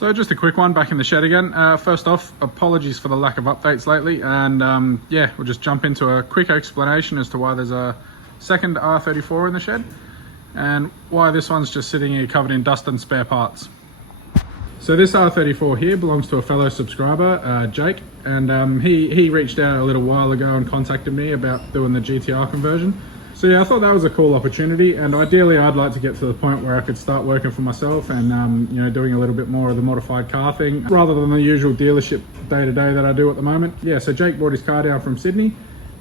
So just a quick one back in the shed again. First off, apologies for the lack of updates lately, and yeah, we'll just jump into a quick explanation as to why there's a second R34 in the shed and why this one's just sitting here covered in dust and spare parts. So this R34 here belongs to a fellow subscriber, Jake, and he reached out a little while ago and contacted me about doing the GTR conversion. So yeah, I thought that was a cool opportunity, and ideally I'd like to get to the point where I could start working for myself and you know, doing a little bit more of the modified car thing rather than the usual dealership day-to-day that I do at the moment. Yeah, so Jake brought his car down from Sydney,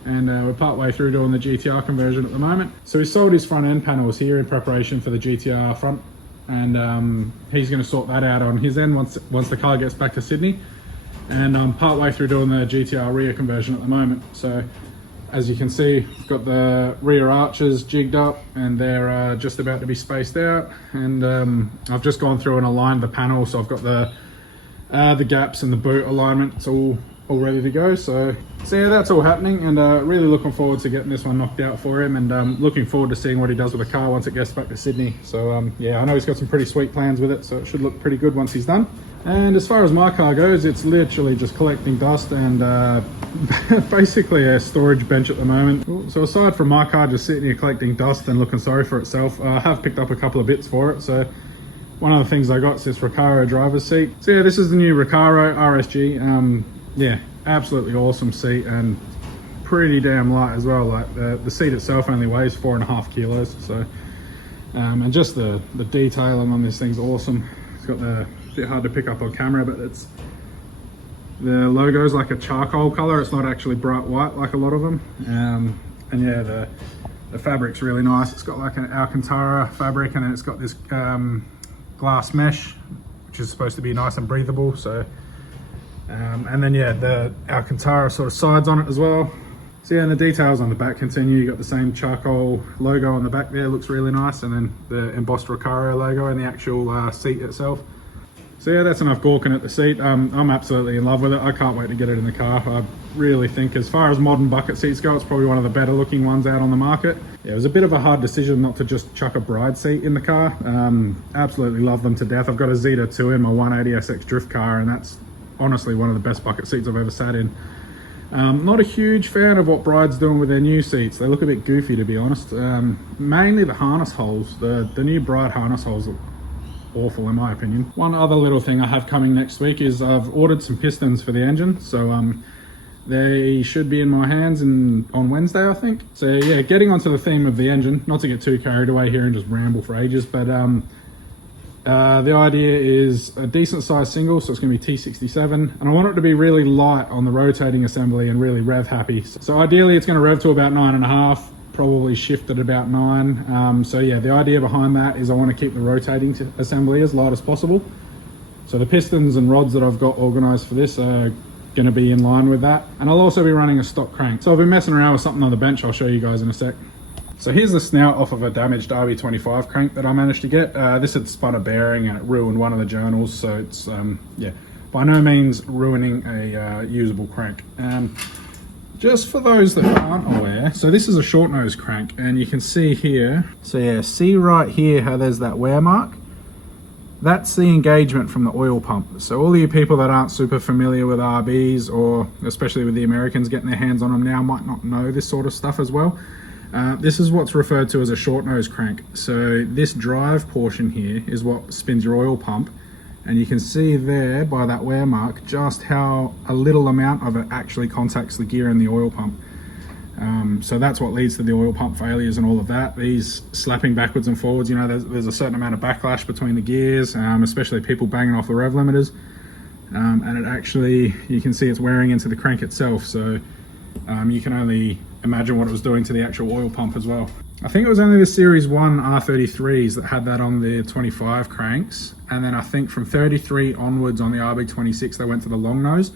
and we're part way through doing the GTR conversion at the moment. So he sold his front end panels here in preparation for the GTR front, and he's going to sort that out on his end once the car gets back to Sydney. And I'm part way through doing the GTR rear conversion at the moment. So as you can see, I've got the rear arches jigged up and they're just about to be spaced out. And I've just gone through and aligned the panel. So I've got the gaps and the boot alignment. It's all ready to go. So yeah, that's all happening, and really looking forward to getting this one knocked out for him, and looking forward to seeing what he does with the car once it gets back to Sydney. So yeah, I know he's got some pretty sweet plans with it, so it should look pretty good once he's done. And as far as my car goes, it's literally just collecting dust and basically a storage bench at the moment. So aside from my car just sitting here collecting dust and looking sorry for itself, I have picked up a couple of bits for it. So one of the things I got is this Recaro driver's seat. So yeah, this is the new Recaro RSG. Yeah, absolutely awesome seat, and pretty damn light as well. Like the seat itself only weighs 4.5 kilos. So and just the detailing on this thing's awesome. It's got the bit hard to pick up on camera, but it's the logo's like a charcoal color. It's not actually bright white like a lot of them. And yeah, the fabric's really nice. It's got like an Alcantara fabric, and then it's got this glass mesh, which is supposed to be nice and breathable. So and then yeah, the Alcantara sort of sides on it as well. So yeah, and the details on the back continue. You got the same charcoal logo on the back there, looks really nice, and then the embossed Recaro logo and the actual seat itself. So yeah, that's enough gawking at the seat. I'm absolutely in love with it. I can't wait to get it in the car. I really think, as far as modern bucket seats go, it's probably one of the better looking ones out on the market. Yeah, it was a bit of a hard decision not to just chuck a bride seat in the car. Absolutely love them to death. I've got a Zeta 2 in my 180SX drift car, and that's honestly one of the best bucket seats I've ever sat in. Not a huge fan of what Bride's doing with their new seats. They look a bit goofy, to be honest. Mainly the harness holes. The new Bride harness holes look awful in my opinion. One other little thing I have coming next week is I've ordered some pistons for the engine. So they should be in my hands on Wednesday, I think. So yeah, getting onto the theme of the engine, not to get too carried away here and just ramble for ages, but the idea is a decent sized single, so it's going to be T67, and I want it to be really light on the rotating assembly and really rev happy. So ideally it's going to rev to about 9.5, probably shift at about 9. So yeah, the idea behind that is I want to keep the rotating assembly as light as possible. So the pistons and rods that I've got organized for this are going to be in line with that, and I'll also be running a stock crank. So I've been messing around with something on the bench. I'll show you guys in a sec. So here's the snout off of a damaged RB25 crank that I managed to get. This had spun a bearing and it ruined one of the journals, so it's yeah, by no means ruining a usable crank. Just for those that aren't aware, so this is a short nose crank, and you can see here, so yeah, see right here how there's that wear mark? That's the engagement from the oil pump. So all of you people that aren't super familiar with RBs, or especially with the Americans getting their hands on them now, might not know this sort of stuff as well. This is what's referred to as a short nose crank. So this drive portion here is what spins your oil pump, and you can see there by that wear mark just how a little amount of it actually contacts the gear and the oil pump. So that's what leads to the oil pump failures and all of that. These slapping backwards and forwards, you know, there's a certain amount of backlash between the gears, especially people banging off the rev limiters, and it actually, you can see it's wearing into the crank itself. So you can only imagine what it was doing to the actual oil pump as well. I think it was only the Series 1 R33s that had that on the 25 cranks, and then I think from 33 onwards on the RB26 they went to the long nose.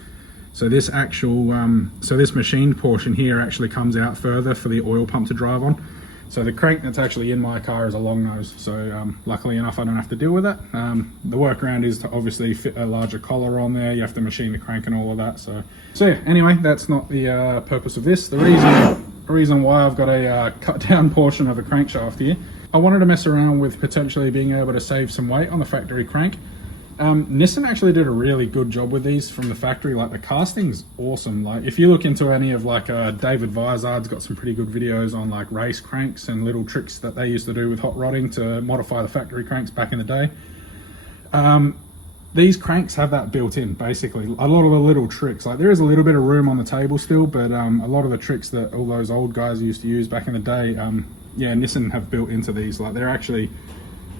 So this actual, so this machined portion here actually comes out further for the oil pump to drive on. So the crank that's actually in my car is a long nose, so luckily enough I don't have to deal with that. The workaround is to obviously fit a larger collar on there. You have to machine the crank and all of that. So yeah, anyway, that's not the purpose of this. The reason why I've got a cut down portion of a crankshaft here, I wanted to mess around with potentially being able to save some weight on the factory crank. Nissan actually did a really good job with these from the factory. Like the casting's awesome. Like if you look into any of like David Vizard's got some pretty good videos on like race cranks and little tricks that they used to do with hot rodding to modify the factory cranks back in the day. These cranks have that built in, basically. A lot of the little tricks, like there is a little bit of room on the table still, but a lot of the tricks that all those old guys used to use back in the day, yeah, Nissan have built into these. Like they're actually,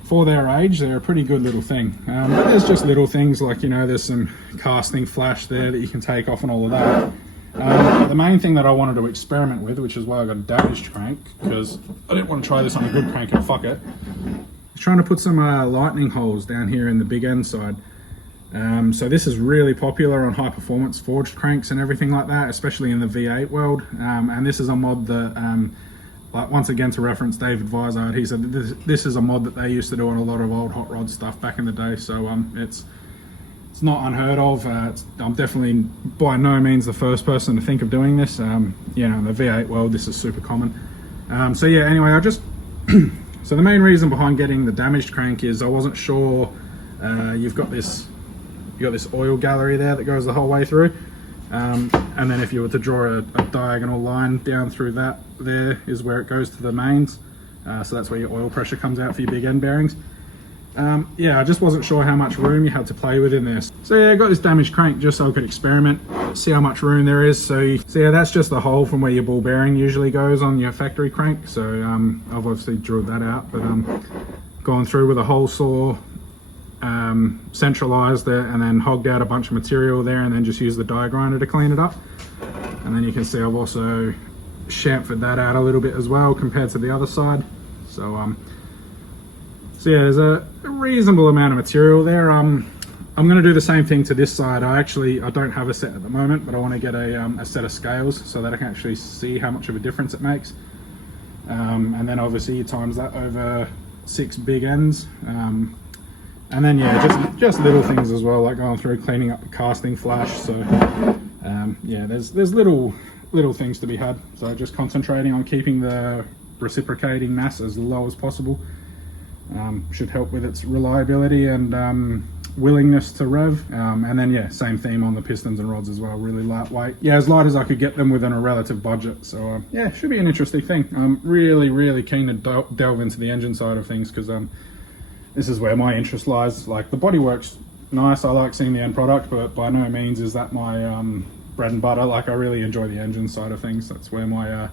for their age, they're a pretty good little thing. But there's just little things like, you know, there's some casting flash there that you can take off and all of that. The main thing that I wanted to experiment with, which is why I got a damaged crank, because I didn't want to try this on a good crank and fuck it, is trying to put some lightning holes down here in the big end side. So this is really popular on high performance forged cranks and everything like that, especially in the V8 world. And this is a mod that, like once again to reference David Vizard, he said this is a mod that they used to do on a lot of old hot rod stuff back in the day. So it's not unheard of. I'm definitely by no means the first person to think of doing this. You know, in the V8 world, this is super common. So yeah, anyway, I just so the main reason behind getting the damaged crank is I wasn't sure. You've got this oil gallery there that goes the whole way through, and then if you were to draw a diagonal line down through that, there is where it goes to the mains. So that's where your oil pressure comes out for your big end bearings. Yeah, I just wasn't sure how much room you had to play with in this. So yeah, I got this damaged crank just so I could experiment, see how much room there is. So yeah, that's just the hole from where your ball bearing usually goes on your factory crank. So I've obviously drilled that out, but gone through with a hole saw, centralized it, and then hogged out a bunch of material there, and then just used the die grinder to clean it up. And then you can see I've also chamfered that out a little bit as well compared to the other side. So so yeah, there's a reasonable amount of material there. I'm going to do the same thing to this side. I don't have a set at the moment, but I want to get a set of scales so that I can actually see how much of a difference it makes. And then obviously you times that over 6 big ends. And then yeah, just little things as well, like going through cleaning up the casting flash. So yeah, there's little things to be had. So just concentrating on keeping the reciprocating mass as low as possible should help with its reliability and willingness to rev. And then yeah, same theme on the pistons and rods as well, really lightweight. Yeah, as light as I could get them within a relative budget. So yeah, should be an interesting thing. I'm really keen to delve into the engine side of things, because this is where my interest lies. Like the bodywork's nice, I like seeing the end product, but by no means is that my bread and butter. Like I really enjoy the engine side of things. That's where my it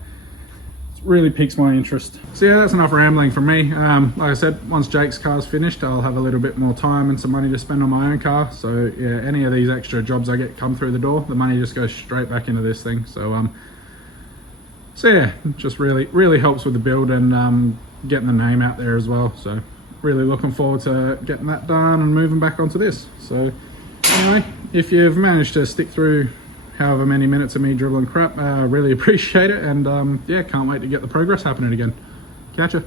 really piques my interest. So yeah, that's enough rambling from me. Like I said, once Jake's car's finished, I'll have a little bit more time and some money to spend on my own car. So yeah, any of these extra jobs I get come through the door, the money just goes straight back into this thing. So so yeah, just really helps with the build and getting the name out there as well. So really looking forward to getting that done and moving back onto this. So anyway, if you've managed to stick through however many minutes of me dribbling crap, really appreciate it, and yeah, can't wait to get the progress happening again. Catch ya.